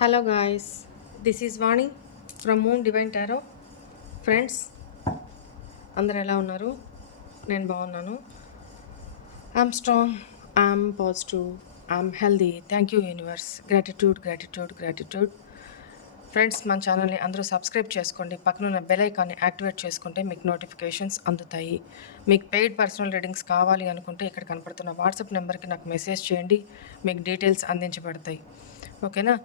Hello guys, this is Vani from moon divine tarot. Friends, అందరు ఎలా ఉన్నారు? నేను బాగున్నాను. I'm strong, I'm positive, I'm healthy. Thank you universe. Gratitude gratitude gratitude. Friends, మన ఛానల్ని అందరూ సబ్స్క్రైబ్ చేసుకోండి. పక్కనున్న బెల్ ఐకాన్ని యాక్టివేట్ చేసుకుంటే మీకు నోటిఫికేషన్స్ అందుతాయి. మీకు పెయిడ్ పర్సనల్ రీడింగ్స్ కావాలి అనుకుంటే ఇక్కడ కనపడుతున్న వాట్సాప్ నెంబర్కి నాకు మెసేజ్ చేయండి. మీకు డీటెయిల్స్ అందించబడతాయి. ఓకేనా?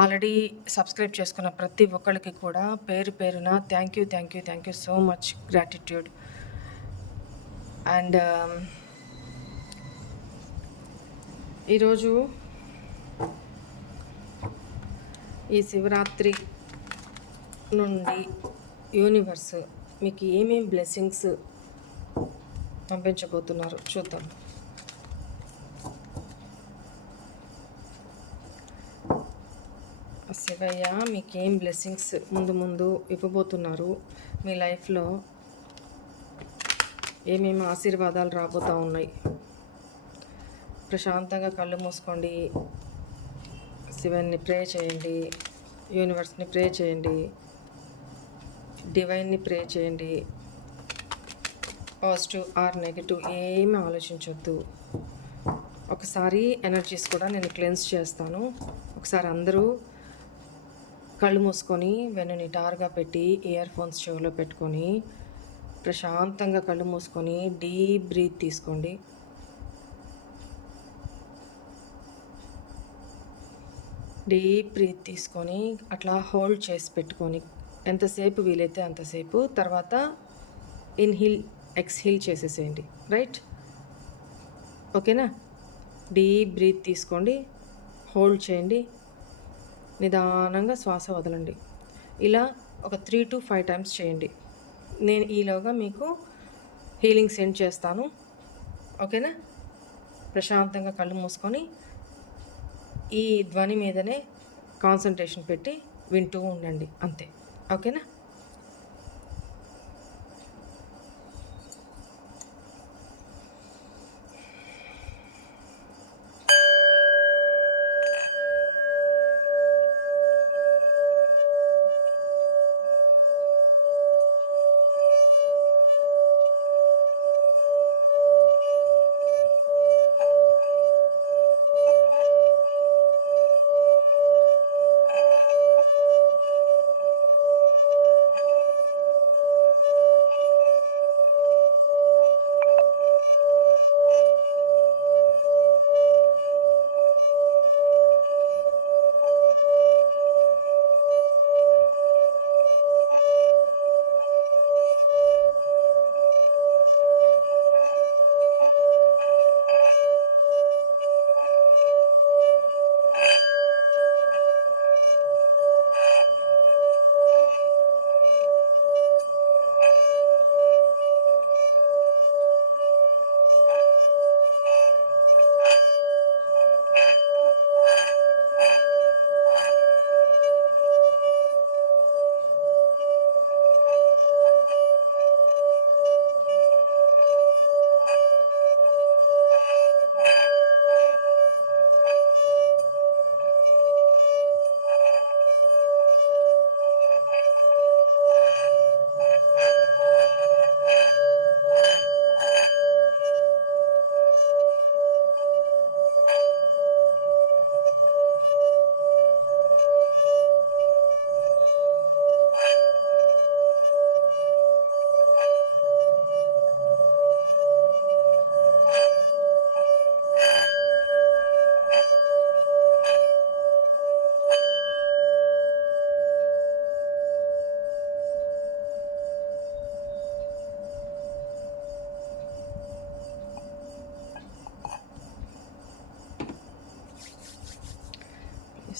ఆల్రెడీ సబ్స్క్రైబ్ చేసుకున్న ప్రతి ఒక్కరికి కూడా పేరు పేరున thank you so much, gratitude. And ఈరోజు ఈ శివరాత్రి నుండి యూనివర్స్ మీకు ఏమేం బ్లెస్సింగ్స్ పంపించబోతున్నారు చూద్దాం. శివయ్య మీకేం బ్లెస్సింగ్స్ ముందు ఇవ్వబోతున్నారు, మీ లైఫ్లో ఏమేమి ఆశీర్వాదాలు రాబోతూ ఉన్నాయి. ప్రశాంతంగా కళ్ళు మూసుకోండి, శివన్ని ప్రే చేయండి, యూనివర్స్ని ప్రే చేయండి, డివైన్ని ప్రే చేయండి. పాజిటివ్ ఆర్ నెగిటివ్ ఏమీ ఆలోచించొద్దు. ఒకసారి ఎనర్జీస్ కూడా నేను క్లెన్స్ చేస్తాను. ఒకసారి అందరూ కళ్ళు మూసుకొని వెన్ను నిటారుగా పెట్టి ఇయర్ ఫోన్స్ చెవిలో పెట్టుకొని ప్రశాంతంగా కళ్ళు మూసుకొని డీప్ బ్రీత్ తీసుకోండి. డీప్ బ్రీత్ తీసుకొని అట్లా హోల్డ్ చేసి పెట్టుకొని ఎంతసేపు వీలైతే అంతసేపు, తర్వాత ఇన్హీల్ ఎక్స్హీల్ చేసేసేయండి. రైట్? ఓకేనా? డీప్ బ్రీత్ తీసుకోండి, హోల్డ్ చేయండి, నిదానంగా శ్వాస వదలండి. ఇలా ఒక 3 to 5 టైమ్స్ చేయండి. నేను ఈలోగా మీకు హీలింగ్ సెండ్ చేస్తాను. ఓకేనా? ప్రశాంతంగా కళ్ళు మూసుకొని ఈ ధ్వని మీదనే కాన్సన్ట్రేషన్ పెట్టి వింటూ ఉండండి, అంతే. ఓకేనా?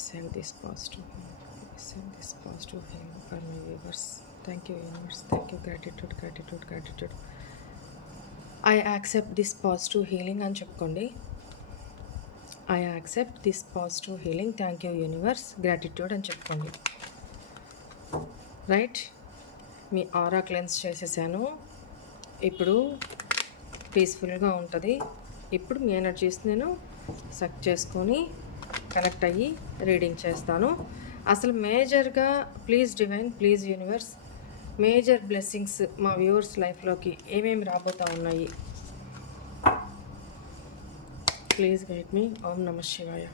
Send this positive healing for my viewers. Thank you universe, thank you, gratitude. I accept this positive healing అని చెప్పుకోండి. I accept this positive healing, thank you universe, gratitude అని చెప్పుకోండి. రైట్? మీ ఆరా క్లెన్స్ చేసేసాను. ఇప్పుడు పీస్ఫుల్గా ఉంటుంది. ఇప్పుడు మీ ఎనర్జీస్ నేను సక్ చేసుకొని కనెక్ట్ అయ్యి రీడింగ్ చేస్తాను. అసలు మేజర్గా please divine, please universe, major blessings మా వ్యూవర్స్ లైఫ్లోకి ఏమేమి రాబోతూ ఉన్నాయి, ప్లీజ్ గైడ్ మీ. ఓం నమ శివాయ.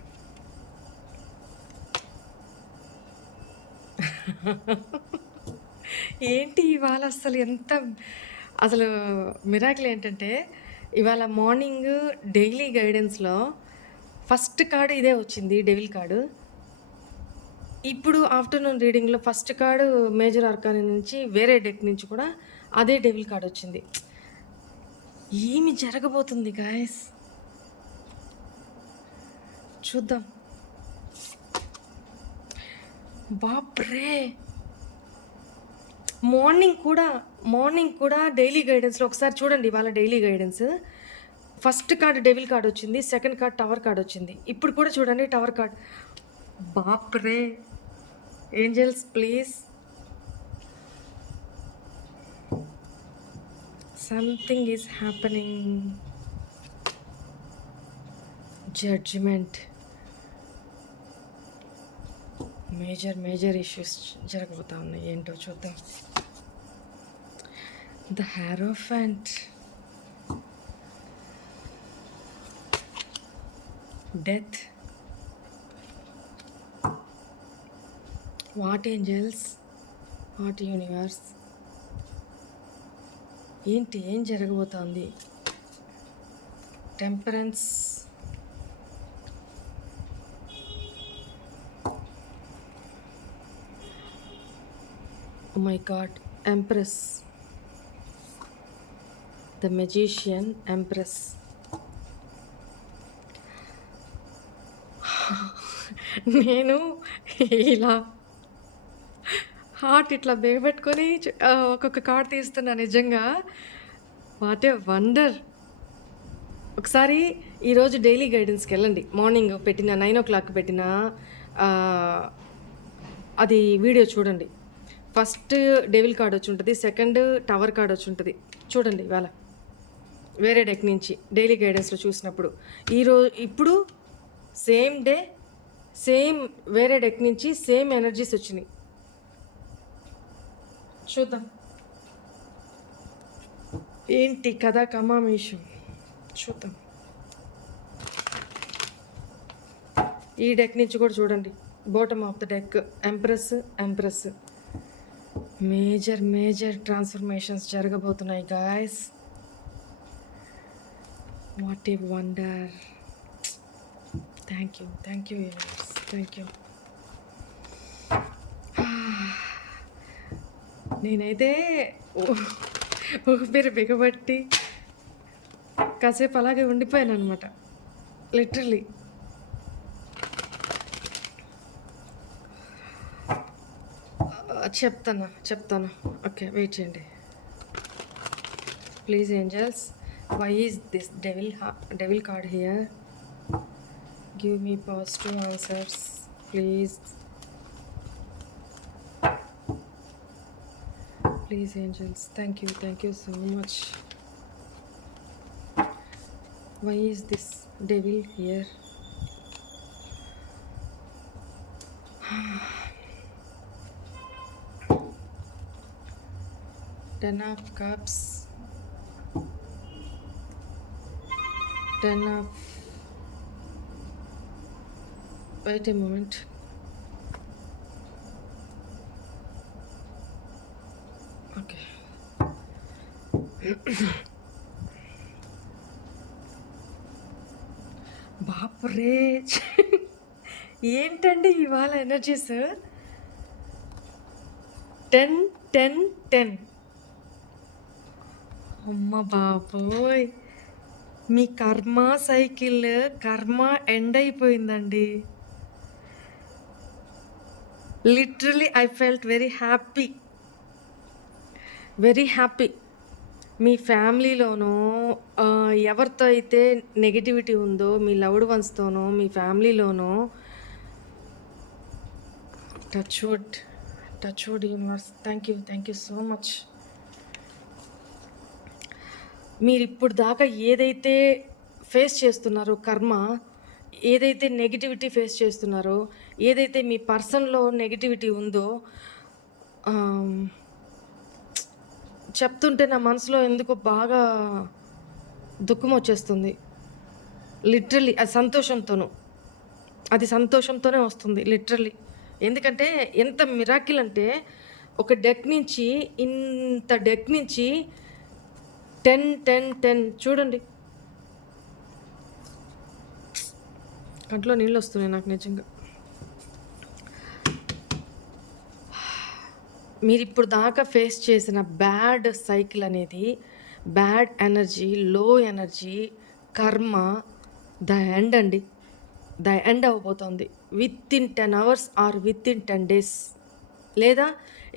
ఏంటి ఇవాళ అసలు ఎంత అసలు మిరాకిల్ ఏంటంటే, ఇవాళ మార్నింగ్ డైలీ గైడెన్స్లో ఫస్ట్ కార్డు ఇదే వచ్చింది, డెవిల్ కార్డు. ఇప్పుడు ఆఫ్టర్నూన్ రీడింగ్లో ఫస్ట్ కార్డు మేజర్ ఆర్కాన్ నుంచి వేరే డెక్ నుంచి కూడా అదే డెవిల్ కార్డు వచ్చింది. ఏమి జరగబోతుంది గాయస్, చూద్దాం. బాప్రే, మార్నింగ్ కూడా డైలీ గైడెన్స్లో ఒకసారి చూడండి. ఇవాళ daily guidance first card devil card వచ్చింది, సెకండ్ కార్డ్ టవర్ కార్డ్ వచ్చింది. ఇప్పుడు కూడా చూడండి టవర్ కార్డ్. బాప్రే, angels please, something is happening. Judgement, major issues జరగబోతా ఉన్నాయి. ఏంటో చూద్దాం. The hierophant, death, what angels, what universe, ఏం జరగబోతోంది. Temperance, oh my god, Empress, the magician, Empress. నేను ఇలా హార్ట్ ఇట్లా బిగబెట్టుకొని ఒక్కొక్క కార్డ్ తీస్తున్నా. నిజంగా వాట్ ఏ వండర్. ఒకసారి ఈరోజు డైలీ గైడెన్స్కి వెళ్ళండి. మార్నింగ్ పెట్టిన 9 o'clock పెట్టిన అది వీడియో చూడండి. ఫస్ట్ డెవిల్ కార్డ్ వచ్చి ఉంటుంది, సెకండ్ టవర్ కార్డ్ వచ్చి ఉంటుంది. చూడండి ఇవాళ వేరే డెక్ నుంచి డైలీ గైడెన్స్లో చూసినప్పుడు. ఇప్పుడు సేమ్ డే సేమ్ వేరే డెక్ నుంచి సేమ్ ఎనర్జీస్ వచ్చినాయి. చూద్దాం ఏంటి కదా కమామేషం. చూద్దాం. ఈ డెక్ నుంచి కూడా చూడండి, bottom of the deck empress. Major transformations జరగబోతున్నాయి guys. What a wonder. Thank you universe, thank you. నేనైతే ఊపిరి బిగబట్టి కాసేపు అలాగే ఉండిపోయాను అనమాట, లిటరలీ. చెప్తాను. ఓకే, వెయిట్ చేయండి please. Angels, why is this devil card here? Give me positive answers please. Please angels, thank you so much. Why is this devil here? Ten of Cups, wait a moment. Okay, బాపురే ఏంటండి ఇవాళ energies. 10 అమ్మ బాబోయ్, మీ కర్మ end అయిపోయిందండి. Literally I felt very happy. మీ ఫ్యామిలీలోనో ఎవరితో అయితే నెగిటివిటీ ఉందో, మీ లవ్డ్ వన్స్తోనో, మీ ఫ్యామిలీలోనో, touch wood universe. Thank you so much. మీరు ఇప్పుడు దాకా ఏదైతే ఫేస్ చేస్తున్నారో కర్మ, ఏదైతే నెగటివిటీ ఫేస్ చేస్తున్నారో, ఏదైతే మీ పర్సన్‌లో నెగటివిటీ ఉందో ఆహ్, చెప్తుంటే నా మనసులో ఎందుకో బాగా దుఃఖమొచ్చేస్తుంది. లిటరల్లీ అది సంతోషంతోను. అది సంతోషంతోనే వస్తుంది లిటరల్లీ. ఎందుకంటే ఎంత మిరాకిల్ అంటే ఒక డెక్ నుంచి ఇంత డెక్ నుంచి 10, 10, 10 చూడండి. కంట్లో నీళ్ళొస్తున్నాయి నాకు నిజంగా. మీరిప్పుడు దాకా ఫేస్ చేసిన బ్యాడ్ సైకిల్ అనేది, బ్యాడ్ ఎనర్జీ, లో ఎనర్జీ, కర్మ ద ఎండ్ అండి. ద ఎండ్ అవ్వబోతోంది. Within 10 hours or within 10 days, లేదా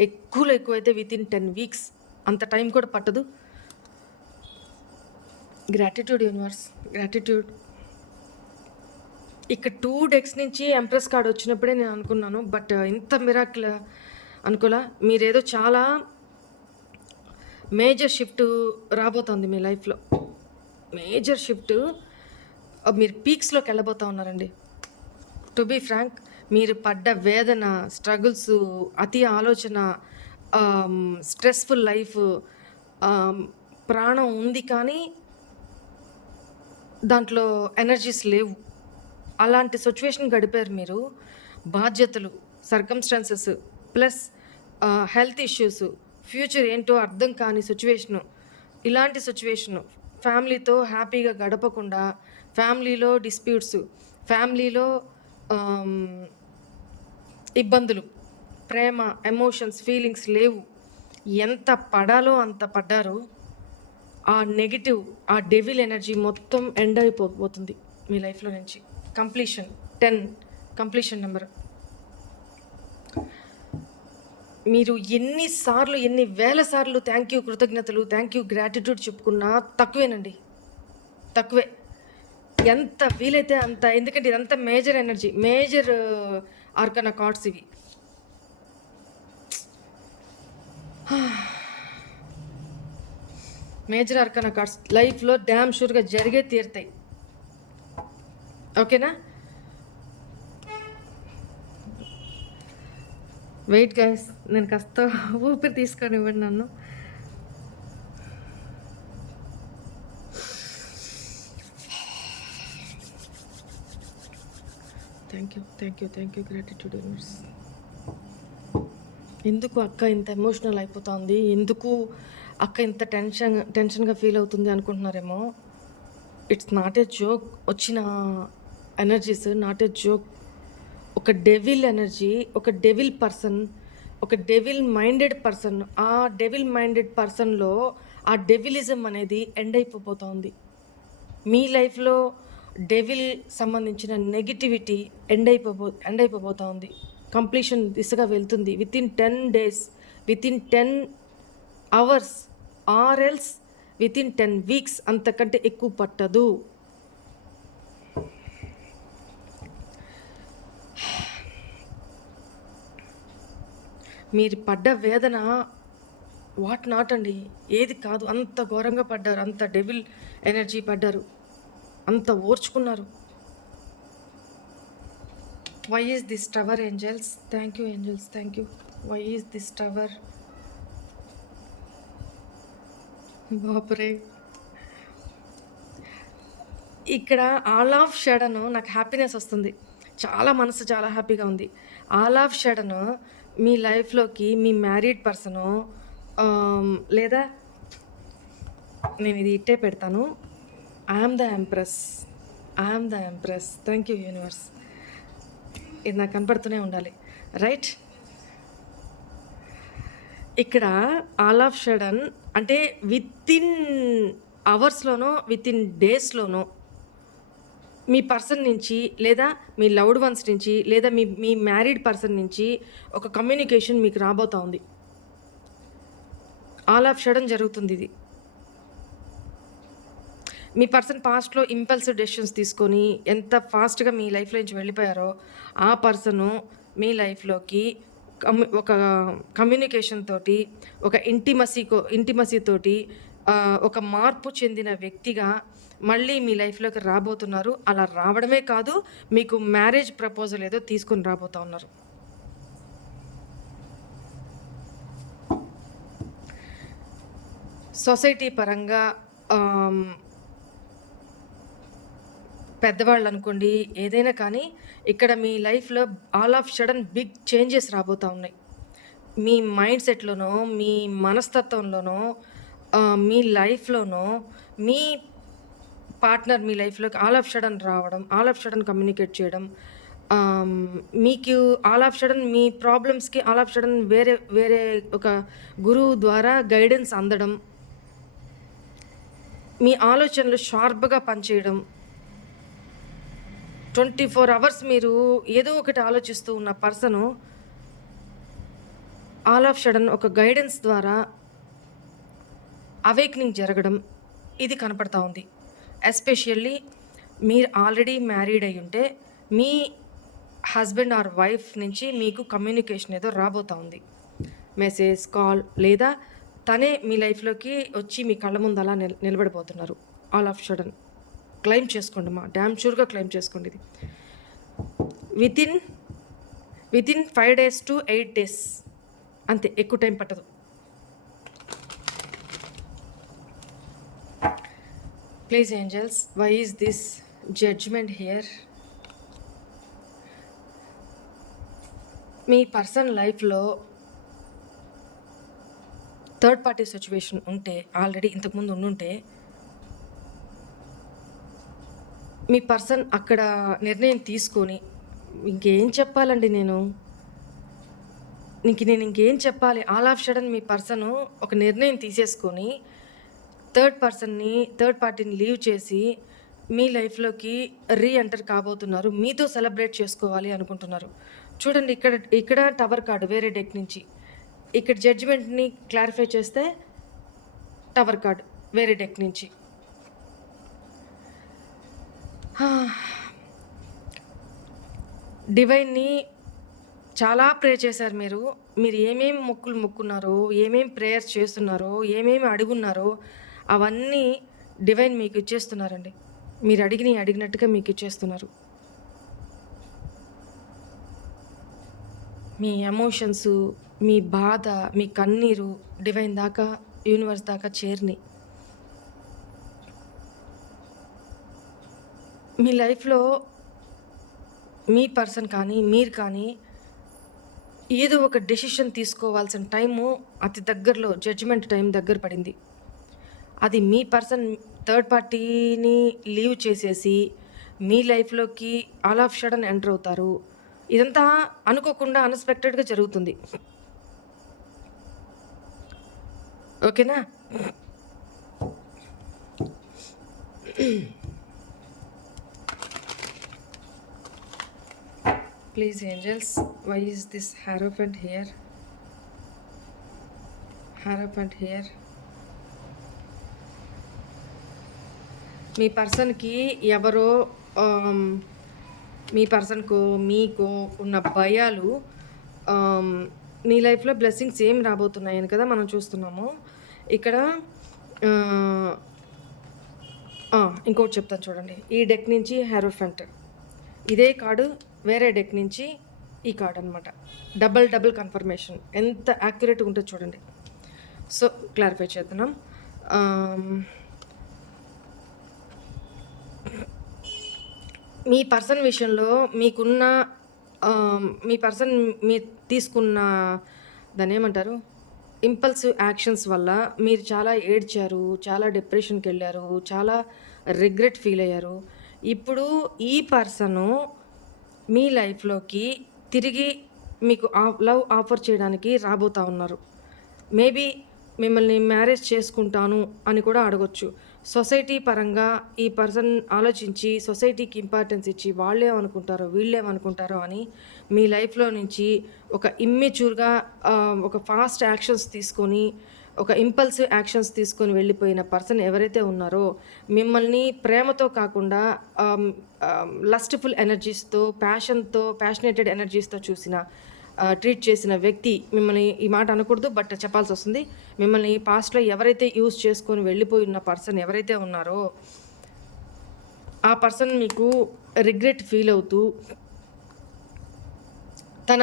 ఎక్కువలో ఎక్కువైతే వితిన్ 10 వీక్స్. అంత టైం కూడా పట్టదు. Gratitude universe, gratitude. ఇక్కడ 2 డెక్స్ నుంచి ఎంప్రెస్ కార్డ్ వచ్చినప్పుడే నేను అనుకున్నాను. బట్ ఇంత మిరాకిల్ అనుకోలా. మీరేదో చాలా మేజర్ షిఫ్ట్ రాబోతోంది మీ లైఫ్‌లో. Major shift. మీరు పీక్స్‌లోకి వెళ్ళబోతా ఉన్నారండి. టు బీ ఫ్రాంక్, మీరు పడ్డ వేదన, స్ట్రగుల్స్, అతి ఆలోచన, స్ట్రెస్‌ఫుల్ లైఫ్, ప్రాణం ఉంది కానీ దాంట్లో ఎనర్జీస్ లేవు. అలాంటి సిచ్యువేషన్ గడిపారు మీరు. బాధ్యతలు, circumstances plus health issues, future ఏంటో అర్థం కాని సిచ్యువేషను. ఇలాంటి సిచ్యువేషను ఫ్యామిలీతో హ్యాపీగా గడపకుండా, ఫ్యామిలీలో డిస్ప్యూట్స్, ఫ్యామిలీలో ఇబ్బందులు, ప్రేమ, ఎమోషన్స్, ఫీలింగ్స్ లేవు. ఎంత పడాలో అంత పడ్డారు. ఆ నెగటివ్, ఆ డెవిల్ ఎనర్జీ మొత్తం ఎండ్ అయిపోతుంది మీ లైఫ్లో నుంచి. Completion 10, completion number. మీరు ఎన్నిసార్లు, ఎన్ని వేల సార్లు థ్యాంక్ యూ, కృతజ్ఞతలు, థ్యాంక్ యూ, గ్రాటిట్యూడ్ చెప్పుకున్నా తక్కువేనండి, తక్కువే. ఎంత వీలైతే అంత. ఎందుకంటే ఇదంతా మేజర్ ఎనర్జీ, మేజర్ ఆర్కనా కార్డ్స్ ఇవి. మేజర్ ఆర్కనా కార్డ్స్ లైఫ్లో డ్యామ్ షూర్గా జరిగే తీరుతాయి. ఓకేనా? వెయిట్ గైస్, నేను కాస్త ఊపిరి తీసుకొని ఇవ్వండి నన్ను. Thank you, thank you, thank you, gratitude universe. ఎందుకు అక్క ఇంత ఎమోషనల్ అయిపోతుంది, ఎందుకు అక్క ఇంత టెన్షన్గా ఫీల్ అవుతుంది అనుకుంటున్నారేమో. It's not a joke. వచ్చిన ఎనర్జీస్ నాట్ ఏ జోక్. ఒక డెవిల్ ఎనర్జీ, ఒక డెవిల్ పర్సన్, ఒక డెవిల్ మైండెడ్ పర్సన్. ఆ డెవిల్ మైండెడ్ పర్సన్లో ఆ డెవిలిజం అనేది ఎండ్ అయిపోతుంది. మీ లైఫ్లో డెవిల్ సంబంధించిన నెగిటివిటీ ఎండ్ అయిపోబోతా ఉంది. కంప్లీషన్ దిశగా వెళ్తుంది. Within 10 days, within 10 hours or else within 10 weeks. అంతకంటే ఎక్కువ పట్టదు. మీరు పడ్డ వేదన వాట్ నాట్ అండి, ఏది కాదు. అంత ఘోరంగా పడ్డారు, అంత డెవిల్ ఎనర్జీ పడ్డారు, అంత ఓర్చుకున్నారు. Why is this tower angels? Thank you angels, thank you. Why is this tower? బాపురే. ఇక్కడ ఆల్ ఆఫ్ షడన్ నాకు హ్యాపీనెస్ వస్తుంది. చాలా మనసు చాలా హ్యాపీగా ఉంది. ఆల్ ఆఫ్ షడన్ మీ లైఫ్లోకి మీ మ్యారీడ్ పర్సను, లేదా నేను ఇది ఇట్టే పెడతాను. I'm the empress, I'm the empress. Thank you universe. ఇది నాకు కనపడుతూనే ఉండాలి, రైట్? ఇక్కడ ఆల్ ఆఫ్ షడన్ అంటే వితిన్ అవర్స్లోనో వితిన్ డేస్లోనో మీ పర్సన్ నుంచి, లేదా మీ లవ్డ్ వన్స్ నుంచి, లేదా మీ మ్యారీడ్ పర్సన్ నుంచి ఒక కమ్యూనికేషన్ మీకు రాబోతా ఉంది. ఆల్ ఆఫ్ షడన్ జరుగుతుంది ఇది. మీ పర్సన్ పాస్ట్లో ఇంపల్సివ్ డెసిషన్స్ తీసుకొని ఎంత ఫాస్ట్గా మీ లైఫ్లో నుంచి వెళ్ళిపోయారో, ఆ పర్సను మీ లైఫ్లోకి ఒక కమ్యూనికేషన్ తోటి, ఒక ఇంటిమసీ తోటి, ఒక మార్పు చెందిన వ్యక్తిగా మళ్ళీ మీ లైఫ్లోకి రాబోతున్నారు. అలా రావడమే కాదు, మీకు మ్యారేజ్ ప్రపోజల్ ఏదో తీసుకొని రాబోతూ ఉన్నారు. సొసైటీ పరంగా పెద్దవాళ్ళు అనుకోండి, ఏదైనా కానీ ఇక్కడ మీ లైఫ్లో all of sudden big changes రాబోతూ ఉన్నాయి. మీ మైండ్ సెట్లోనో, మీ మనస్తత్వంలోనో, మీ లైఫ్లోనో, మీ పార్ట్నర్ మీ లైఫ్లోకి ఆల్ ఆఫ్ సడన్ రావడం, ఆల్ ఆఫ్ సడన్ కమ్యూనికేట్ చేయడం, మీకు ఆల్ ఆఫ్ సడన్ మీ ప్రాబ్లమ్స్కి ఆల్ ఆఫ్ సడన్ వేరే వేరే ఒక గురువు ద్వారా గైడెన్స్ అందడం, మీ ఆలోచనలు షార్ప్గా పనిచేయడం, 24 అవర్స్ మీరు ఏదో ఒకటి ఆలోచిస్తూ ఉన్న పర్సను ఆల్ ఆఫ్ సడన్ ఒక గైడెన్స్ ద్వారా అవేక్నింగ్ జరగడం, ఇది కనపడతా ఉంది. ఎస్పెషల్లీ మీరు ఆల్రెడీ మ్యారీడ్ అయి ఉంటే మీ హస్బెండ్ ఆర్ వైఫ్ నుంచి మీకు కమ్యూనికేషన్ ఏదో రాబోతూ ఉంది. మెసేజ్, కాల్, లేదా తనే మీ లైఫ్లోకి వచ్చి మీ కళ్ళ ముందు అలా నిలబడిపోతున్నారు. ఆల్ ఆఫ్ సడన్ క్లెయిమ్ చేసుకోండి, డ్యామ్ షూర్గా క్లెయిమ్ చేసుకోండి. ఇది వితిన్ 5 days to 8 days, అంతే, ఎక్కువ టైం పట్టదు. Please angels, why is this judgement here? మీ పర్సన్ లైఫ్లో థర్డ్ పార్టీ సిచ్యువేషన్ ఉంటే, ఆల్రెడీ ఇంతకుముందు ఉండుంటే, మీ పర్సన్ అక్కడ నిర్ణయం తీసుకొని, ఇంకేం చెప్పాలండి నేను ఇంకేం చెప్పాలి, all of sudden me person ఒక నిర్ణయం తీసేసుకొని థర్డ్ పార్టీని లీవ్ చేసి మీ లైఫ్లోకి ఎంటర్ కాబోతున్నారు. మీతో సెలబ్రేట్ చేసుకోవాలి అనుకుంటున్నారు. చూడండి, ఇక్కడ టవర్ కార్డు వేరే డెక్ నుంచి, ఇక్కడ జడ్జిమెంట్ని క్లారిఫై చేస్తే టవర్ కార్డు వేరే డెక్ నుంచి. డివైన్ని చాలా ప్రే చేశారు మీరు ఏమేమి మొక్కులు మొక్కున్నారో, ఏమేమి ప్రేయర్స్ చేస్తున్నారో, ఏమేమి అడుగున్నారో అవన్నీ డివైన్ మీకు ఇచ్చేస్తున్నారండి. మీరు అడిగినట్టుగా మీకు ఇచ్చేస్తున్నారు. మీ ఎమోషన్స్, మీ బాధ, మీ కన్నీరు డివైన్ దాకా, యూనివర్స్ దాకా చేరిని. మీ లైఫ్లో మీ పర్సన్ కానీ మీరు కానీ ఏదో ఒక డెసిషన్ తీసుకోవాల్సిన టైము అతి దగ్గరలో, జడ్జిమెంట్ టైం దగ్గర పడింది. అది మీ పర్సన్ థర్డ్ పార్టీని లీవ్ చేసేసి మీ లైఫ్లోకి ఆల్ ఆఫ్ సడన్ ఎంటర్ అవుతారు. ఇదంతా అనుకోకుండా అన్ఎక్స్పెక్టెడ్గా జరుగుతుంది. ఓకేనా? Please angels, why is this hierophant here? మీ పర్సన్కి ఎవరో, మీ పర్సన్కు మీకు ఉన్న భయాలు, మీ లైఫ్లో బ్లెస్సింగ్స్ ఏం రాబోతున్నాయని కదా మనం చూస్తున్నాము. ఇక్కడ ఇంకోటి చెప్తాను చూడండి. ఈ డెక్ నుంచి హెరోఫెంట్, ఇదే కార్డు వేరే డెక్ నుంచి ఈ కార్డ్ అనమాట. డబుల్ కన్ఫర్మేషన్, ఎంత యాక్యురేట్గా ఉంటుందో చూడండి. సో క్లారిఫై చేద్దాం. మీ పర్సన్ విషయంలో మీకున్న మీ పర్సన్ మీరు తీసుకున్న దాన్ని ఏమంటారు, ఇంపల్సివ్ యాక్షన్స్ వల్ల మీరు చాలా ఏడ్చారు, చాలా డిప్రెషన్కి వెళ్ళారు, చాలా రిగ్రెట్ ఫీల్ అయ్యారు. ఇప్పుడు ఈ పర్సను మీ లైఫ్లోకి తిరిగి మీకు లవ్ ఆఫర్ చేయడానికి రాబోతూ ఉన్నారు. మేబీ మిమ్మల్ని మ్యారేజ్ చేసుకుంటాను అని కూడా అడగొచ్చు. సొసైటీ పరంగా ఈ పర్సన్ ఆలోచించి సొసైటీకి ఇంపార్టెన్స్ ఇచ్చి వీళ్ళేమనుకుంటారో అని మీ లైఫ్లో నుంచి ఒక ఇమ్మెచ్యూర్గా ఒక ఫాస్ట్ యాక్షన్స్ తీసుకొని, ఒక ఇంపల్సివ్ యాక్షన్స్ తీసుకొని వెళ్ళిపోయిన పర్సన్ ఎవరైతే ఉన్నారో, మిమ్మల్ని ప్రేమతో కాకుండా లస్ట్ఫుల్ ఎనర్జీస్తో, ప్యాషనేటెడ్ ఎనర్జీస్తో ట్రీట్ చేసిన వ్యక్తి, మిమ్మల్ని, ఈ మాట అనకూడదు బట్ చెప్పాల్సి వస్తుంది, మిమ్మల్ని పాస్ట్లో ఎవరైతే యూజ్ చేసుకొని వెళ్ళిపోయి ఉన్న పర్సన్ ఎవరైతే ఉన్నారో ఆ పర్సన్ మీకు రిగ్రెట్ ఫీల్ అవుతూ తన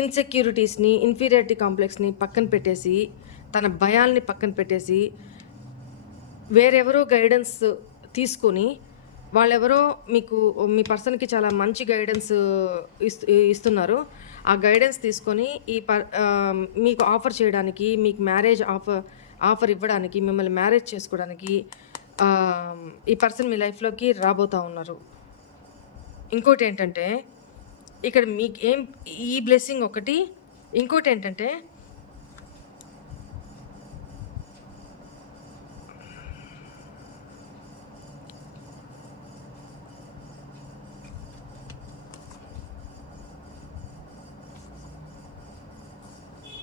ఇన్సెక్యూరిటీస్ని, ఇన్ఫీరియారిటీ కాంప్లెక్స్ని పక్కన పెట్టేసి, తన భయాల్ని పక్కన పెట్టేసి, వేరెవరో గైడెన్స్ తీసుకొని, వాళ్ళెవరో మీకు మీ పర్సన్‌కి చాలా మంచి గైడెన్స్ ఇస్తున్నారు. ఆ గైడెన్స్ తీసుకొని మీకు ఆఫర్ చేయడానికి, మీకు మ్యారేజ్ ఆఫర్ ఇవ్వడానికి, మిమ్మల్ని మ్యారేజ్ చేసుకోవడానికి ఈ పర్సన్ మీ లైఫ్‌లోకి రాబోతా ఉన్నారు. ఇంకోటేంటంటే, ఇక్కడ ఈ బ్లెస్సింగ్ ఒకటి. ఇంకోటేంటంటే,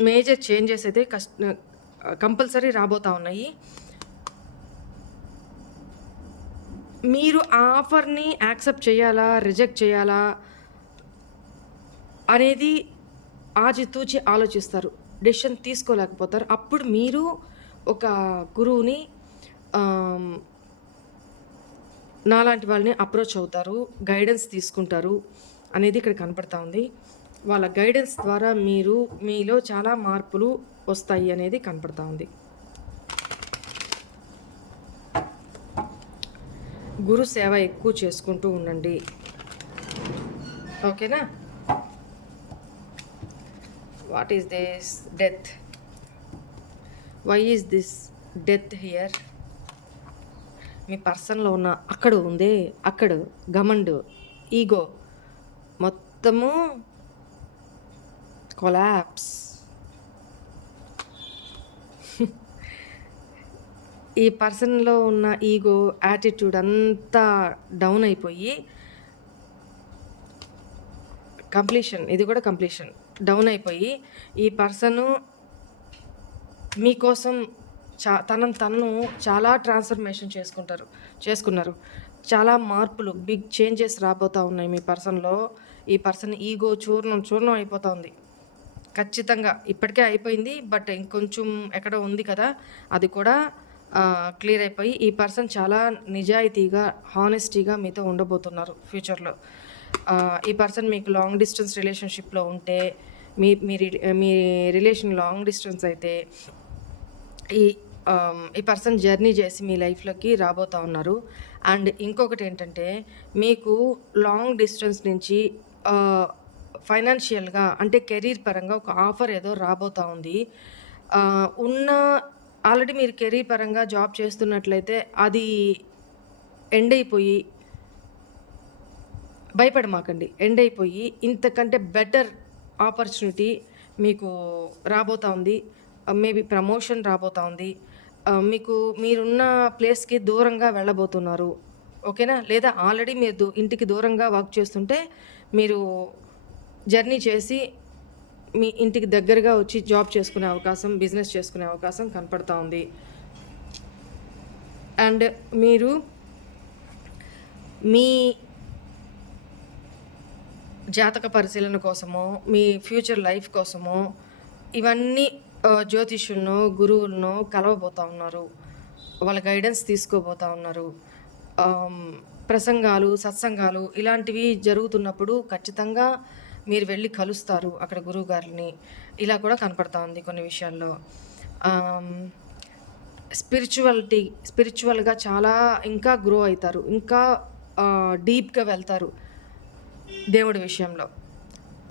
మేజర్ చేంజెస్ అయితే కంపల్సరీ రాబోతా ఉన్నాయి. మీరు ఆ ఆఫర్‌ని యాక్సెప్ట్ చేయాలా? రిజెక్ట్ చేయాలా? అనేది ఆచితూచి ఆలోచిస్తారు. డెసిషన్ తీసుకోలేకపోతారు. అప్పుడు మీరు ఒక గురువుని నాలాంటి వాళ్ళని అప్రోచ్ అవుతారు. గైడెన్స్ తీసుకుంటారు అనేది ఇక్కడ కనపడతా ఉంది. వాళ్ళ గైడెన్స్ ద్వారా మీలో చాలా మార్పులు వస్తాయి అనేది కనపడతా ఉంది. గురు సేవ ఎక్కువ చేసుకుంటూ ఉండండి. ఓకేనా? What is this? Death. Why is this death here? మీ పర్సన్లో ఉన్న అక్కడ గమండ్, ఈగో మొత్తము కొలాప్స్. ఈ పర్సన్లో ఉన్న ఈగో, యాటిట్యూడ్ అంతా డౌన్ అయిపోయి ఇది కూడా కంప్లీషన్ డౌన్ అయిపోయి ఈ పర్సను మీకోసం తనను చాలా ట్రాన్స్ఫర్మేషన్ చేసుకున్నారు. చాలా మార్పులు, బిగ్ చేంజెస్ రాబోతూ ఉన్నాయి మీ పర్సన్లో. ఈ పర్సన్ ఈగో చూర్ణం అయిపోతూ ఉంది. ఖచ్చితంగా ఇప్పటికే అయిపోయింది, బట్ ఇంకొంచెం ఎక్కడో ఉంది కదా, అది కూడా క్లియర్ అయిపోయి ఈ పర్సన్ చాలా నిజాయితీగా, హానెస్టీగా మీతో ఉండబోతున్నారు ఫ్యూచర్లో. ఈ పర్సన్ మీకు లాంగ్ డిస్టెన్స్ రిలేషన్షిప్లో ఉంటే, మీ రిలేషన్ లాంగ్ డిస్టెన్స్ అయితే ఈ పర్సన్ జర్నీ చేసి మీ లైఫ్లోకి రాబోతూ ఉన్నారు. అండ్ ఇంకొకటి ఏంటంటే, మీకు లాంగ్ డిస్టెన్స్ నుంచి ఫైనాన్షియల్గా అంటే కెరీర్ పరంగా ఒక ఆఫర్ ఏదో రాబోతూ ఉంది. ఆల్రెడీ మీరు కెరీర్ పరంగా జాబ్ చేస్తున్నట్లయితే అది ఎండ్ అయిపోయి, భయపడమాకండి, ఎండ్ అయిపోయి ఇంతకంటే బెటర్ ఆపర్చునిటీ మీకు రాబోతూ ఉంది. మేబీ ప్రమోషన్ రాబోతూ ఉంది. మీరున్న ప్లేస్కి దూరంగా వెళ్ళబోతున్నారు. ఓకేనా? లేదా ఆల్రెడీ మీరు ఇంటికి దూరంగా వర్క్ చేస్తుంటే మీరు జర్నీ చేసి మీ ఇంటికి దగ్గరగా వచ్చి జాబ్ చేసుకునే అవకాశం, బిజినెస్ చేసుకునే అవకాశం కనపడతా ఉంది. అండ్ మీరు మీ జాతక పరిశీలన కోసమో, మీ ఫ్యూచర్ లైఫ్ కోసమో ఇవన్నీ జ్యోతిష్యులను, గురువులను కలవబోతూ ఉన్నారు. వాళ్ళ గైడెన్స్ తీసుకోబోతూ ఉన్నారు. ప్రసంగాలు, సత్సంగాలు ఇలాంటివి జరుగుతున్నప్పుడు ఖచ్చితంగా మీరు వెళ్ళి కలుస్తారు అక్కడ గురువుగారిని. ఇలా కూడా కనపడతా ఉంది కొన్ని విషయాల్లో. స్పిరిచువల్గా చాలా ఇంకా గ్రో అవుతారు, ఇంకా డీప్గా వెళ్తారు దేవుడి విషయంలో.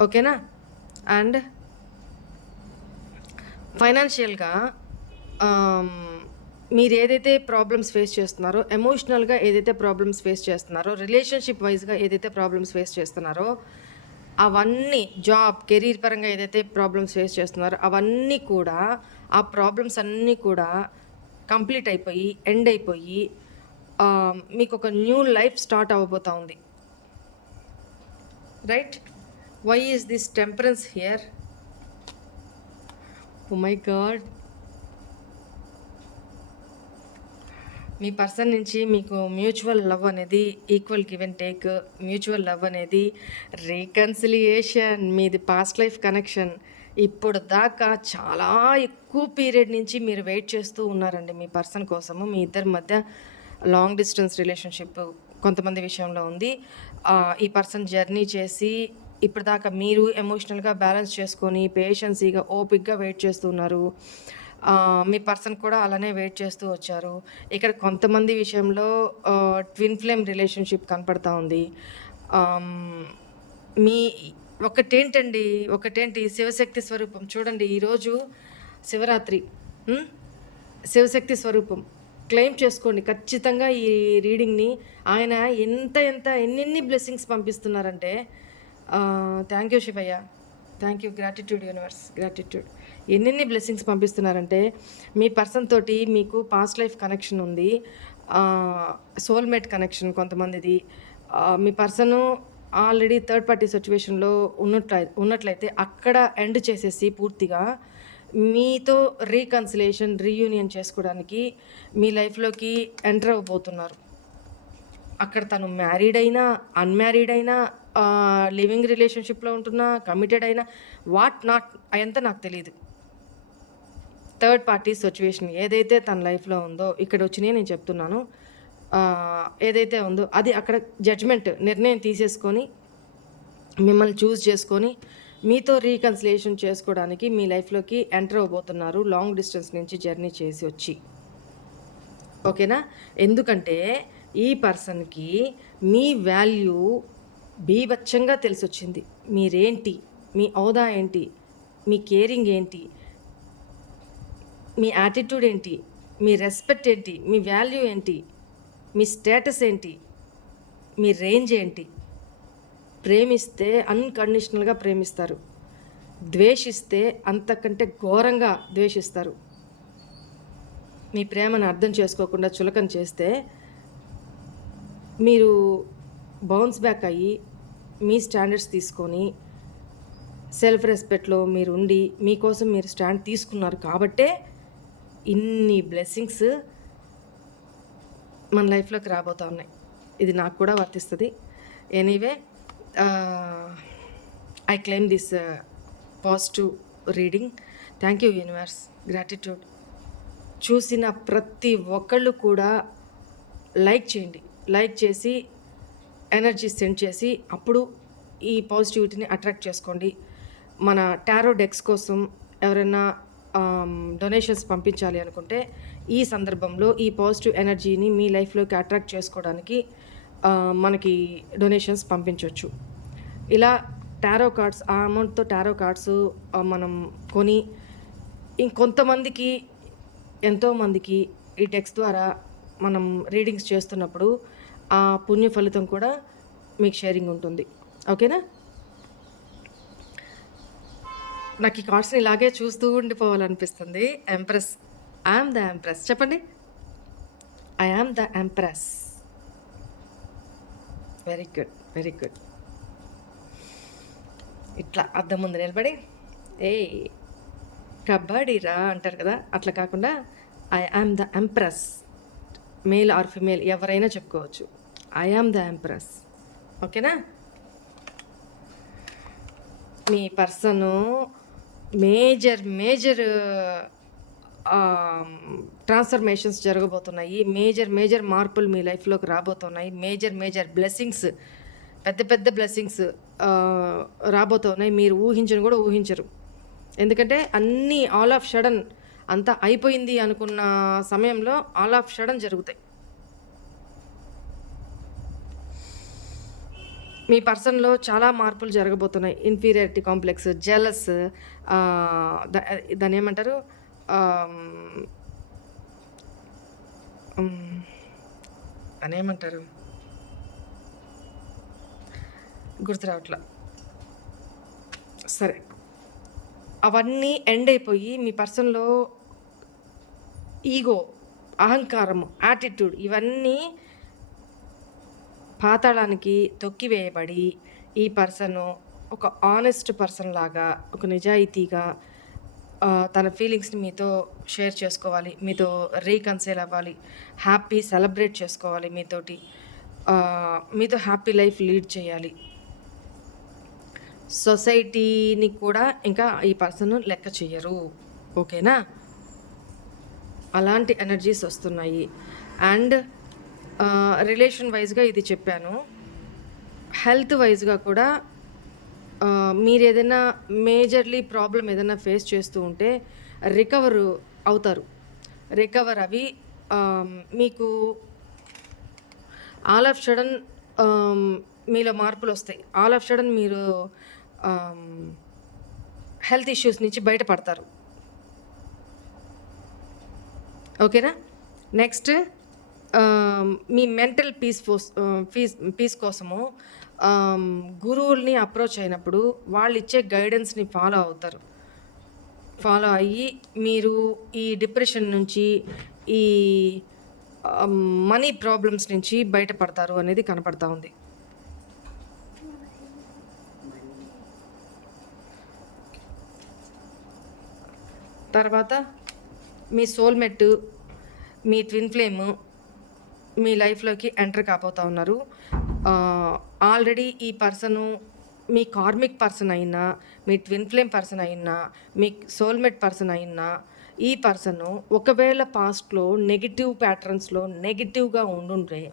ఓకేనా? అండ్ ఫైనాన్షియల్గా మీరు ఏదైతే ప్రాబ్లమ్స్ ఫేస్ చేస్తున్నారో, ఎమోషనల్గా ఏదైతే ప్రాబ్లమ్స్ ఫేస్ చేస్తున్నారో, రిలేషన్షిప్ వైజ్గా ఏదైతే ప్రాబ్లమ్స్ ఫేస్ చేస్తున్నారో, అవన్నీ జాబ్, కెరీర్ పరంగా ఏదైతే ప్రాబ్లమ్స్ ఫేస్ చేస్తున్నారో అవన్నీ కూడా, ఆ ప్రాబ్లమ్స్ అన్నీ కూడా కంప్లీట్ అయిపోయి, ఎండ్ అయిపోయి మీకు ఒక న్యూ లైఫ్ స్టార్ట్ అవ్వబోతూ ఉంది. Right? Why is this temperance here? Oh my god. మీ పర్సన్ నుంచి మీకు మ్యూచువల్ లవ్ అనేది, equal give and take, mutual love అనేది, రీకన్సిలియేషన్, మీది పాస్ట్ లైఫ్ కనెక్షన్. ఇప్పుడు దాకా చాలా ఎక్కువ పీరియడ్ నుంచి మీరు వెయిట్ చేస్తూ ఉన్నారండి మీ పర్సన్ కోసము. మీ ఇద్దరి మధ్య లాంగ్ డిస్టెన్స్ రిలేషన్షిప్ కొంతమంది విషయంలో ఉంది. ఈ పర్సన్ జర్నీ చేసి ఇప్పటిదాకా మీరు ఎమోషనల్గా బ్యాలెన్స్ చేసుకొని పేషెన్సీగా ఓపిక్గా వెయిట్ చేస్తున్నారు. మీ పర్సన్ కూడా అలానే వెయిట్ చేస్తూ వచ్చారు. ఇక్కడ కొంతమంది విషయంలో ట్విన్ ఫ్లేమ్ రిలేషన్షిప్ కనపడతా ఉంది. మీ ఒకటేంటి శివశక్తి స్వరూపం చూడండి. ఈరోజు శివరాత్రి, శివశక్తి స్వరూపం క్లెయిమ్ చేసుకోండి ఖచ్చితంగా ఈ రీడింగ్ని. ఆయన ఎన్ని బ్లెస్సింగ్స్ పంపిస్తున్నారంటే thank you Shivayya, thank you, gratitude universe, gratitude. ఎన్ని బ్లెస్సింగ్స్ పంపిస్తున్నారంటే మీ పర్సన్ తోటి మీకు పాస్ట్ లైఫ్ కనెక్షన్ ఉంది, సోల్మేట్ కనెక్షన్ కొంతమందిది. మీ పర్సను ఆల్రెడీ థర్డ్ పార్టీ సిచ్యువేషన్లో ఉన్నట్లయితే అక్కడ ఎండ్ చేసేసి పూర్తిగా మీతో రీకన్సిలేషన్ రీయూనియన్ చేసుకోవడానికి మీ లైఫ్లోకి ఎంటర్ అవ్వబోతున్నారు. అక్కడ తను మ్యారీడ్ అయినా అన్మ్యారీడ్ అయినా లివింగ్ రిలేషన్షిప్లో ఉంటున్నా కమిటెడ్ అయినా వాట్ నాట్ అయంతా నాకు తెలియదు. థర్డ్ పార్టీ సిచ్యువేషన్ ఏదైతే తన లైఫ్లో ఉందో ఇక్కడ వచ్చినాయి నేను చెప్తున్నాను. ఏదైతే ఉందో అది అక్కడ జడ్జ్మెంట్ నిర్ణయం తీసేసుకొని మిమ్మల్ని చూస్ చేసుకొని మీతో రీకన్సిలేషన్ చేసుకోవడానికి మీ లైఫ్లోకి ఎంటర్ అవ్వబోతున్నారు లాంగ్ డిస్టెన్స్ నుంచి జర్నీ చేసి వచ్చి. ఓకేనా? ఎందుకంటే ఈ పర్సన్కి మీ వాల్యూ బీభత్సంగా తెలిసొచ్చింది. మీరేంటి, మీ హోదా ఏంటి, మీ కేరింగ్ ఏంటి, మీ యాటిట్యూడ్ ఏంటి, మీ రెస్పెక్ట్ ఏంటి, మీ వాల్యూ ఏంటి, మీ స్టేటస్ ఏంటి, మీ రేంజ్ ఏంటి. ప్రేమిస్తే అన్కండిషనల్గా ప్రేమిస్తారు, ద్వేషిస్తే అంతకంటే ఘోరంగా ద్వేషిస్తారు. మీ ప్రేమను అర్థం చేసుకోకుండా చులకన చేస్తే మీరు బౌన్స్ బ్యాక్ అయ్యి మీ స్టాండర్డ్స్ తీసుకొని సెల్ఫ్ రెస్పెక్ట్లో మీరు ఉండి మీకోసం మీరు స్టాండ్ తీసుకున్నారు కాబట్టే ఇన్ని బ్లెస్సింగ్స్ మన లైఫ్లోకి రాబోతూ ఉన్నాయి. ఇది నాకు కూడా వర్తిస్తుంది. Anyway, I claim this positive reading. Thank you universe, gratitude. చూసిన ప్రతి ఒక్కళ్ళు కూడా లైక్ చేయండి, లైక్ చేసి ఎనర్జీ సెండ్ చేసి అప్పుడు ఈ పాజిటివిటీని అట్రాక్ట్ చేసుకోండి. మన టారో డెక్స్ కోసం ఎవరైనా డొనేషన్స్ పంపించాలి అనుకుంటే ఈ సందర్భంలో ఈ పాజిటివ్ ఎనర్జీని మీ లైఫ్లోకి అట్రాక్ట్ చేసుకోవడానికి మనకి డొనేషన్స్ పంపించవచ్చు. ఇలా టారో కార్డ్స్, ఆ అమౌంట్తో టారో కార్డ్స్ మనం కొని ఇంకొంతమందికి, ఎంతోమందికి ఈ డెక్స్ ద్వారా మనం రీడింగ్స్ చేస్తున్నప్పుడు ఆ పుణ్య ఫలితం కూడా మీకు షేరింగ్ ఉంటుంది. ఓకేనా? నాకు ఈ కార్డ్స్ని ఇలాగే చూస్తూ ఉండిపోవాలనిపిస్తుంది. Empress, I am the empress. చెప్పండి, I am the empress. Very good, very good. ఇట్లా అద్దం ముందు నిలబడి ఏ కబడ్డీ రా అంటారు కదా, అట్లా కాకుండా I am the empress. Male or female ఎవరైనా చెప్పుకోవచ్చు. I am the empress. ఓకేనా? మీ పర్సను మేజర్ ట్రాన్స్ఫర్మేషన్స్ జరగబోతున్నాయి. మేజర్ మార్పులు మీ లైఫ్లోకి రాబోతున్నాయి. మేజర్ బ్లెస్సింగ్స్, పెద్ద బ్లెస్సింగ్స్ రాబోతున్నాయి. మీరు కూడా ఊహించరు. ఎందుకంటే అన్నీ ఆల్ ఆఫ్ సడన్ అంతా అయిపోయింది అనుకున్న సమయంలో ఆల్ ఆఫ్ సడన్ జరుగుతాయి. మీ పర్సన్లో చాలా మార్పులు జరగబోతున్నాయి. ఇన్ఫీరియారిటీ కాంప్లెక్స్, జెలస్, దాన్ని ఏమంటారు, దాన్నేమంటారు గుర్తు రావట్లా. సరే, అవన్నీ ఎండ్ అయిపోయి మీ పర్సన్లో ఈగో, అహంకారము, యాటిట్యూడ్ ఇవన్నీ పాతాళానికి తొక్కివేయబడి ఈ పర్సన్ ఒక ఆనెస్ట్ పర్సన్ లాగా, ఒక నిజాయితీగా తన ఫీలింగ్స్ని మీతో షేర్ చేసుకోవాలి, మీతో రీకన్సైల్ అవ్వాలి, హ్యాపీ సెలబ్రేట్ చేసుకోవాలి, మీతో హ్యాపీ లైఫ్ లీడ్ చేయాలి. సొసైటీని కూడా ఇంకా ఈ పర్సన్ లెక్క చెయ్యరు. ఓకేనా? అలాంటి ఎనర్జీస్ వస్తున్నాయి. అండ్ రిలేషన్ వైజ్గా ఇది చెప్పాను. హెల్త్ వైజ్గా కూడా మీరు ఏదైనా మేజర్లీ ప్రాబ్లం ఏదైనా ఫేస్ చేస్తూ ఉంటే రికవర్ అవుతారు. రికవర్ అవి మీకు ఆల్ ఆఫ్ సడన్ మీలో మార్పులు వస్తాయి. ఆల్ ఆఫ్ సడన్ మీరు హెల్త్ ఇష్యూస్ నుంచి బయటపడతారు. ఓకేనా? నెక్స్ట్ మీ మెంటల్ పీస్ కోసము గురువుల్ని అప్రోచ్ అయినప్పుడు వాళ్ళు ఇచ్చే గైడెన్స్ని ఫాలో అయ్యి మీరు ఈ డిప్రెషన్ నుంచి, ఈ మనీ ప్రాబ్లమ్స్ నుంచి బయటపడతారు అనేది కనపడతా ఉంది. తర్వాత మీ సోల్మేట్, మీ ట్విన్ ఫ్లేమ్ మీ లైఫ్లోకి ఎంటర్ కాబోతూ ఉన్నారు. ఆల్రెడీ ఈ పర్సను మీ కార్మిక్ పర్సన్ అయినా, మీ ట్విన్ ఫ్లేమ్ పర్సన్ అయినా, మీ సోల్మేట్ పర్సన్ అయినా, ఈ పర్సను ఒకవేళ పాస్ట్లో నెగిటివ్ ప్యాటర్న్స్లో నెగిటివ్గా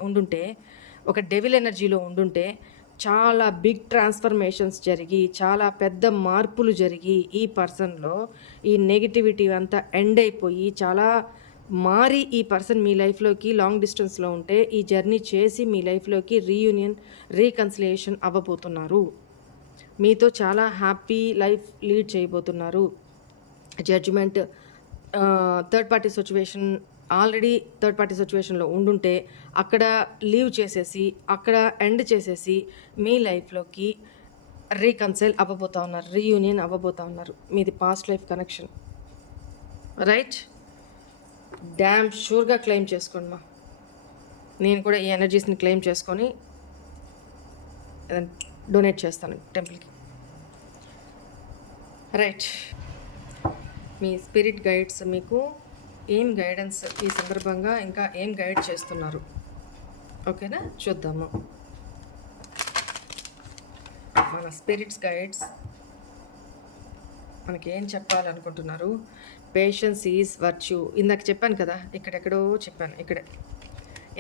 ఉండుంటే ఒక డెవిల్ ఎనర్జీలో ఉండుంటే చాలా బిగ్ ట్రాన్స్ఫర్మేషన్స్ జరిగి, చాలా పెద్ద మార్పులు జరిగి, ఈ పర్సన్లో ఈ నెగిటివిటీ అంతా ఎండ్ అయిపోయి చాలా మారి ఈ పర్సన్ మీ లైఫ్లోకి లాంగ్ డిస్టెన్స్లో ఉంటే ఈ జర్నీ చేసి మీ లైఫ్లోకి రీయూనియన్, రీకన్సిలియేషన్ అవ్వబోతున్నారు. మీతో చాలా హ్యాపీ లైఫ్ లీడ్ చేయబోతున్నారు. Judgement, third party situation, already third party సిచ్యువేషన్లో ఉండుంటే అక్కడ లీవ్ చేసేసి, అక్కడ ఎండ్ చేసేసి మీ లైఫ్లోకి రీకన్సైల్ అవ్వబోతూ ఉన్నారు, రీయూనియన్ అవ్వబోతూ ఉన్నారు. మీది past life connection, right? Damn షూర్గా క్లెయిమ్ చేసుకోండి మా. నేను కూడా ఈ ఎనర్జీస్ని క్లెయిమ్ చేసుకొని డొనేట్ చేస్తాను టెంపుల్కి. రైట్, మీ స్పిరిట్ గైడ్స్ మీకు ఏం గైడెన్స్ ఈ సందర్భంగా ఇంకా ఏం గైడ్ చేస్తున్నారు, ఓకేనా? చూద్దాము. మన స్పిరిట్స్ గైడ్స్ మనకి ఏం చెప్పాలనుకుంటున్నారు. Patience is virtue. ఇందాక చెప్పాను కదా, ఇక్కడెక్కడో చెప్పాను. ఇక్కడే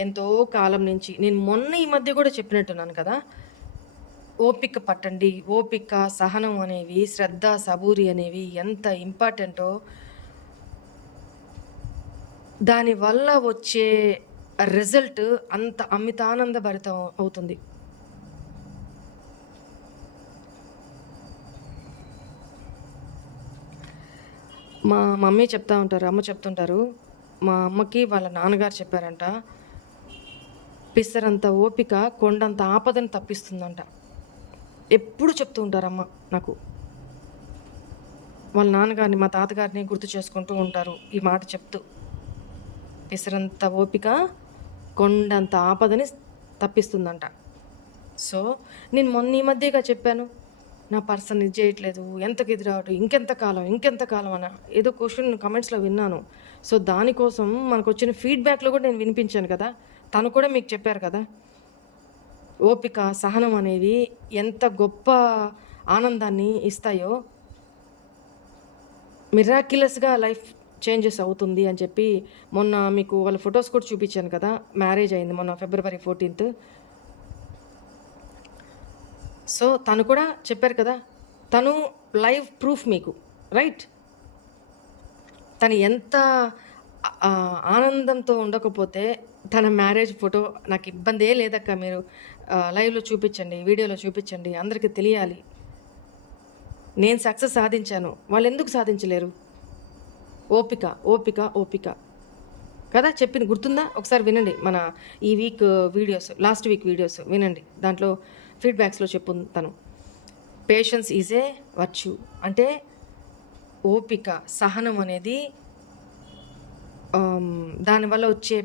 ఎంతో కాలం నుంచి నేను మొన్న ఈ మధ్య కూడా చెప్పినట్టున్నాను కదా, ఓపిక పట్టండి. ఓపిక, సహనం అనేవి, శ్రద్ధ, సబూరి అనేవి ఎంత ఇంపార్టెంటో దానివల్ల వచ్చే రిజల్ట్ అంత అమితానందభరితం అవుతుంది. మా మమ్మీ చెప్తా ఉంటారు, అమ్మ చెప్తుంటారు, మా అమ్మకి వాళ్ళ నాన్నగారు చెప్పారంట, పిసరంత ఓపిక కొండంత ఆపదని తప్పిస్తుందంట. ఎప్పుడు చెప్తూ ఉంటారు అమ్మ నాకు. వాళ్ళ నాన్నగారిని, మా తాతగారిని గుర్తు చేసుకుంటూ ఉంటారు ఈ మాట చెప్తూ. పిసరంత ఓపిక కొండంత ఆపదని తప్పిస్తుందంట. సో నేను మొన్న ఈ మధ్యగా చెప్పాను, నా పర్సన్ ఇది చేయట్లేదు, ఎంతకు ఇది రావడం, ఇంకెంత కాలం అన్న ఏదో క్వశ్చన్ కమెంట్స్లో విన్నాను. సో దానికోసం మనకు వచ్చిన ఫీడ్బ్యాక్లో కూడా నేను వినిపించాను కదా, తను కూడా మీకు చెప్పారు కదా, ఓపిక, సహనం అనేవి ఎంత గొప్ప ఆనందాన్ని ఇస్తాయో, మిరాక్యులస్గా లైఫ్ చేంజెస్ అవుతుంది అని చెప్పి మొన్న మీకు వాళ్ళ ఫొటోస్ కూడా చూపించాను కదా. మ్యారేజ్ అయింది మొన్న February 14th. సో తను కూడా చెప్పారు కదా, తను లైవ్ ప్రూఫ్ మీకు, రైట్? తను ఎంత ఆనందంతో ఉండకపోతే తన మ్యారేజ్ ఫోటో నాకు ఇబ్బందే లేదక్క, మీరు లైవ్లో చూపించండి, వీడియోలో చూపించండి, అందరికీ తెలియాలి నేను సక్సెస్ సాధించాను. వాళ్ళు ఎందుకు సాధించలేరు? ఓపిక, ఓపిక, ఓపిక కదా చెప్పింది, గుర్తుందా? ఒకసారి వినండి మన ఈ week videos, last week videos వినండి. దాంట్లో ఫీడ్బ్యాక్స్లో తను పేషెన్స్ ఈజ్ ఏ వర్చ్యూ అంటే ఓపిక, సహనం అనేది దానివల్ల వచ్చే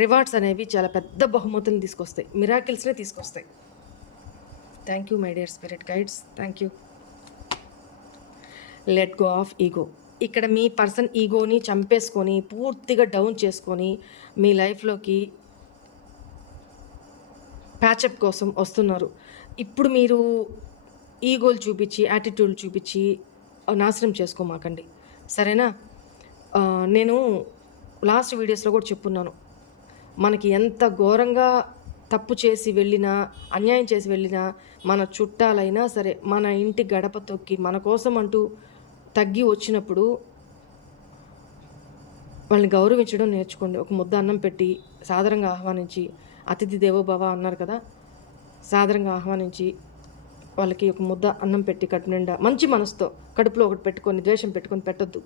రివార్డ్స్ అనేవి చాలా పెద్ద బహుమతులను తీసుకొస్తాయి, మిరాకిల్స్నే తీసుకొస్తాయి. Thank you my dear spirit guides, thank you. Let go of ego. ఇక్కడ మీ పర్సన్ ఈగోని చంపేసుకొని పూర్తిగా డౌన్ చేసుకొని మీ లైఫ్లోకి ప్యాచప్ కోసం వస్తున్నారు. ఇప్పుడు మీరు ఈగోలు చూపించి, యాటిట్యూడ్ చూపించి నాశనం చేసుకోమాకండి, సరేనా? నేను లాస్ట్ వీడియోస్లో కూడా చెప్పున్నాను, మనకి ఎంత ఘోరంగా తప్పు చేసి వెళ్ళినా, అన్యాయం చేసి వెళ్ళినా, మన చుట్టాలైనా సరే మన ఇంటి గడప తొక్కి మన కోసం అంటూ తగ్గి వచ్చినప్పుడు వాళ్ళని గౌరవించడం నేర్చుకోండి. ఒక ముద్ద అన్నం పెట్టి సాదరంగా ఆహ్వానించి, అతిథి దేవో భవ అన్నారు కదా, సాదరంగా ఆహ్వానించి వాళ్ళకి ఒక ముద్ద అన్నం పెట్టి కడుపు నిండా మంచి మనసుతో కడుపులో ఒకటి పెట్టుకొని ద్వేషం పెట్టుకొని పెట్టొద్దు.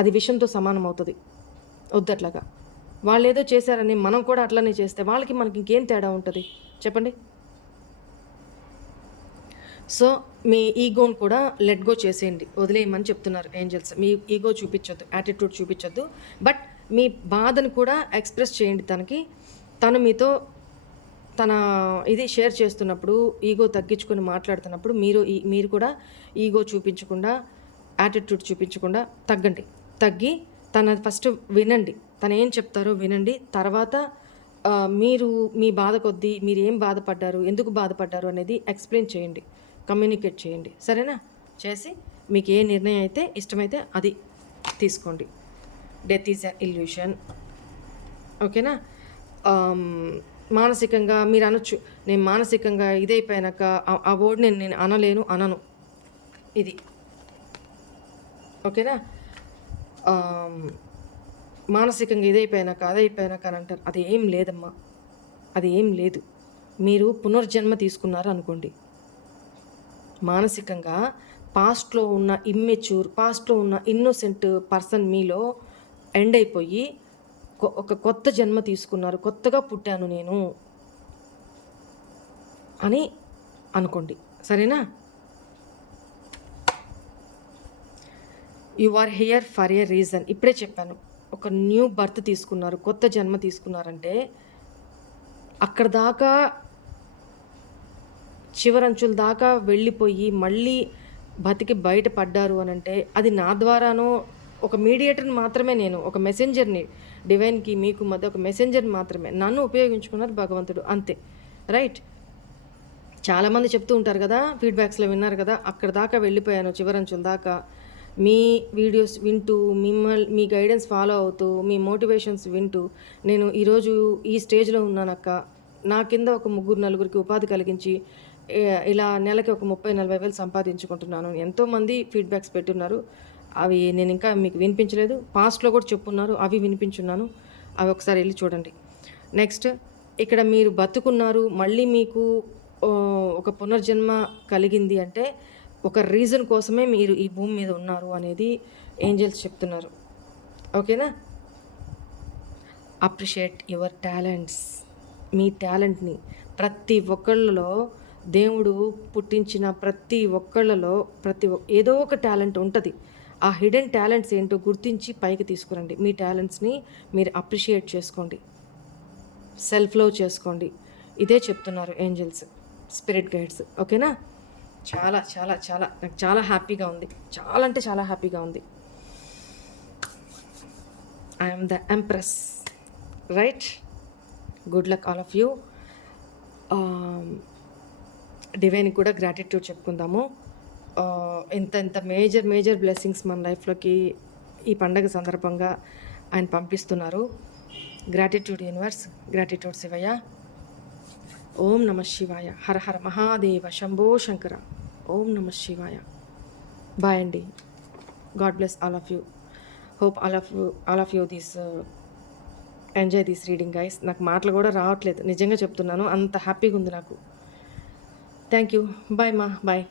అది విషంతో సమానం అవుతుంది. వద్దట్లాగా వాళ్ళు ఏదో చేశారని మనం కూడా అట్లనే చేస్తే వాళ్ళకి మనకి ఇంకేం తేడా ఉంటుంది చెప్పండి. సో మీ ఈగోని కూడా లెట్ గో చేసేయండి, వదిలేయమని చెప్తున్నారు ఏంజల్స్. మీ ఈగో చూపించొద్దు, యాటిట్యూడ్ చూపించొద్దు, బట్ మీ బాధను కూడా ఎక్స్ప్రెస్ చేయండి తనకి. తను మీతో తన ఇది షేర్ చేస్తున్నప్పుడు ఈగో తగ్గించుకొని మాట్లాడుతున్నప్పుడు మీరు కూడా ఈగో చూపించకుండా, యాటిట్యూడ్ చూపించకుండా తగ్గి తన ఫస్ట్ వినండి, తను ఏం చెప్తారో వినండి. తర్వాత మీరు మీ బాధ కొద్దీ మీరు ఏం బాధపడ్డారు, ఎందుకు బాధపడ్డారు అనేది ఎక్స్ప్లెయిన్ చేయండి, కమ్యూనికేట్ చేయండి. సరేనా? చేసి మీకు ఏ నిర్ణయం అయితే ఇష్టమైతే అది తీసుకోండి. Death is a illusion. ఓకేనా? మానసికంగా మీరు అనొచ్చు, నేను మానసికంగా ఇదైపోయాక ఆ వర్డ్ నేను అనను. ఇది ఓకేనా? మానసికంగా ఇదైపోయాక అదైపోయాక అని అంటారు. అది ఏం లేదమ్మా, అది ఏం లేదు. మీరు పునర్జన్మ తీసుకున్నారు అనుకోండి. మానసికంగా పాస్ట్లో ఉన్న ఇమ్మెచ్యూర్, పాస్ట్లో ఉన్న ఇన్నోసెంట్ పర్సన్ మీలో ఎండ్ అయిపోయి ఒక కొత్త జన్మ తీసుకున్నారు, కొత్తగా పుట్టాను నేను అని అనుకోండి. సరేనా? You are here for a reason. ఇప్పుడే చెప్పాను, ఒక న్యూ బర్త్ తీసుకున్నారు, కొత్త జన్మ తీసుకున్నారంటే అక్కడ దాకా చివరంచుల దాకా వెళ్ళిపోయి మళ్ళీ బతికి బయటపడ్డారు అని అంటే అది నా ద్వారానో, ఒక మీడియేటర్ని మాత్రమే, నేను ఒక మెసెంజర్ని, డివైన్కి మీకు మధ్య ఒక మెసెంజర్ని మాత్రమే. నన్ను ఉపయోగించుకున్నారు భగవంతుడు, అంతే. రైట్? చాలామంది చెప్తూ ఉంటారు కదా, ఫీడ్బ్యాక్స్లో విన్నారు కదా, అక్కడ దాకా వెళ్ళిపోయాను, చివరంచుల దాకా మీ వీడియోస్ వింటూ, మీ గైడెన్స్ ఫాలో అవుతూ, మీ మోటివేషన్స్ వింటూ నేను ఈరోజు ఈ స్టేజ్లో ఉన్నానక్క. నా కింద ఒక 3-4 ఉపాధి కలిగించి ఇలా నెలకి ఒక 30-40 వేలు సంపాదించుకుంటున్నాను. ఎంతోమంది ఫీడ్బ్యాక్స్ పెట్టున్నారు. అవి నేను ఇంకా మీకు వినిపించలేదు, పాస్ట్లో కూడా చెప్పున్నారు, అవి వినిపించున్నాను. అవి ఒకసారి వెళ్ళి చూడండి. నెక్స్ట్, ఇక్కడ మీరు బతుకున్నారు, మళ్ళీ మీకు ఒక పునర్జన్మ కలిగింది అంటే ఒక రీజన్ కోసమే మీరు ఈ భూమి మీద ఉన్నారు అనేది ఏంజల్స్ చెప్తున్నారు. ఓకేనా? Appreciate your talents. మీ టాలెంట్ని ప్రతి ఒక్కళ్ళలో దేవుడు పుట్టించిన ప్రతి ఒక్కళ్ళలో ఏదో ఒక టాలెంట్ ఉంటుంది. ఆ హిడెన్ టాలెంట్స్ ఏంటో గుర్తించి పైకి తీసుకురండి. మీ టాలెంట్స్ని మీరు అప్రిషియేట్ చేసుకోండి, సెల్ఫ్ లవ్ చేసుకోండి. ఇదే చెప్తున్నారు ఏంజల్స్, స్పిరిట్ గైడ్స్. ఓకేనా? చాలా చాలా చాలా నాకు చాలా హ్యాపీగా ఉంది, చాలా అంటే చాలా హ్యాపీగా ఉంది. I'm the empress. Right? Good luck all of you. డివైన్కి కూడా గ్రాటిట్యూడ్ చెప్పుకుందాము. ఇంత మేజర్ బ్లెస్సింగ్స్ మన లైఫ్లోకి ఈ పండగ సందర్భంగా ఆయన పంపిస్తున్నారు. Gratitude universe, gratitude Shivayya. ఓం నమ శివాయ. హర హర మహాదేవ శంభో శంకర. ఓం నమ శివాయ. బాయ్ అండి. God bless all of you. Hope all of you enjoy this reading guys. నాకు మాటలు కూడా రావట్లేదు, నిజంగా చెప్తున్నాను, అంత హ్యాపీగా ఉంది నాకు. Thank you. బాయ్ మా. బాయ్.